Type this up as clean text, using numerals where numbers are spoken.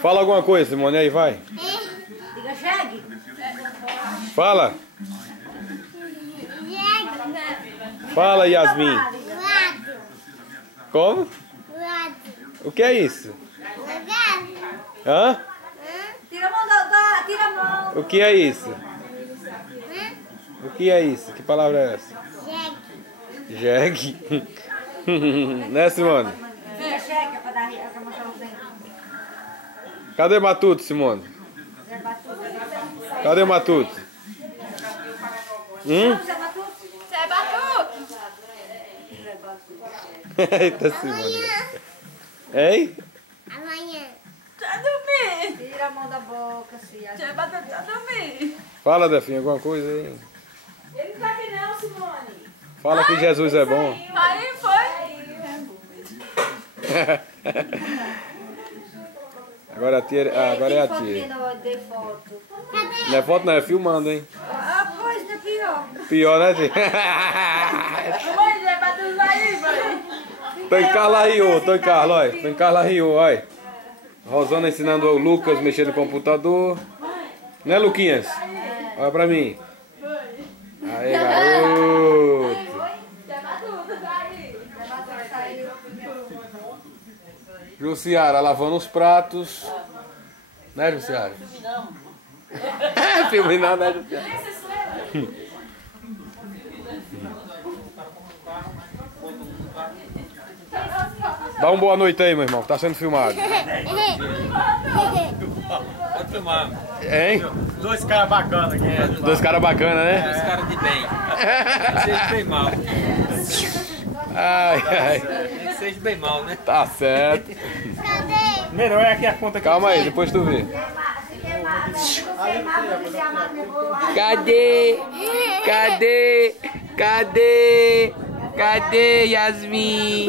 Fala alguma coisa, Simone, aí vai. Diga, chegue. Fala. Fala, Yasmin. Como? O que é isso? Hã? Tira a mão tira a mão. O que é isso? O que é isso? Que palavra é essa? Jegue. Né, Simone? Diga, chegue, pra dar pra mostrar os dentes. Cadê Matuto, Simone? Cadê o Matuto? Você é batuto? Você é batuto? Eita, Simone. Hein? Amanhã. Já dormi. Tira a mão da boca, filha. Você é batuto, já dormi. Fala, Definha, alguma coisa aí. Ele não tá aqui não, Simone. Fala que Jesus é bom. Aí foi. Agora é a tia. De foto. Não é foto, não, é filmando, hein? Ah, pois, tá pior. Pior, né, tia? Mãe, você é batuto aí, mãe. Tô em Carla Rio, tô em Carla, olha. Tô em Carla Rio, olha. Rosana ensinando o Lucas a mexer no computador. Né, Luquinhas? Olha pra mim. Aí, garoto. Você é batuto, aí. Jussiara lavando os pratos. Né, Jussiara? Filme não, né, Jussiara? Dá uma boa noite aí, meu irmão, tá sendo filmado. Pode filmar. Hein? Dois caras bacanas aqui. Dois caras bacanas, né? Dois caras de bem. Nem que seja bem mal. Ai, ai. Nem que seja bem mal, né? Tá certo. Melhor é aqui a conta aqui. Calma aí, depois tu vê. Cadê? Cadê? Cadê? Cadê, Yasmin?